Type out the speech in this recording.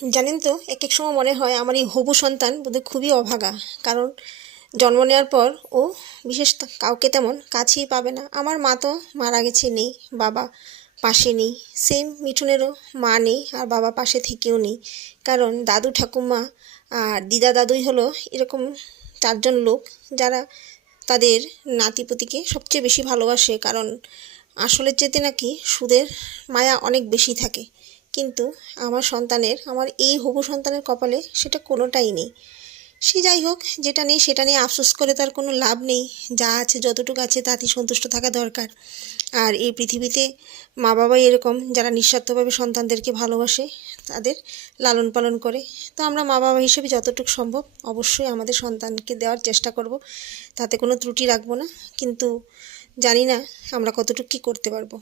জানেন তো, এক এক সময় মনে হয় আমার এই হবু সন্তান বোধহয় খুবই অভাগা। কারণ জন্ম নেওয়ার পর ও বিশেষ কাউকে তেমন কাছেই পাবে না। আমার মা তো মারা গেছে, নেই, বাবা পাশে নেই। সেম মিঠুনেরও মা নেই আর বাবা পাশে থেকেও নেই। কারণ দাদু ঠাকুমা আর দিদা দাদুই হলো এরকম চারজন লোক যারা তাদের নাতিপুতিকে সবচেয়ে বেশি ভালোবাসে। কারণ আসলের চেয়ে নাকি সুদের মায়া অনেক বেশি থাকে। কিন্তু আমার এই হবু সন্তানের কপালে সেটা কোনোটাই নেই। সে যাই হোক, যেটা নেই সেটা নিয়ে আফসোস করে তার কোনো লাভ নেই। যা আছে, যতটুকু আছে তাতেই সন্তুষ্ট থাকা দরকার। আর এই পৃথিবীতে মা বাবাই এরকম, যারা নিঃস্বার্থভাবে সন্তানদেরকে ভালোবাসে, তাদের লালন পালন করে। তো আমরা মা বাবা হিসেবে যতটুকু সম্ভব অবশ্যই আমাদের সন্তানকে দেওয়ার চেষ্টা করব, তাতে কোনো ত্রুটি রাখবো না। কিন্তু জানি না আমরা কতটুকু কী করতে পারবো।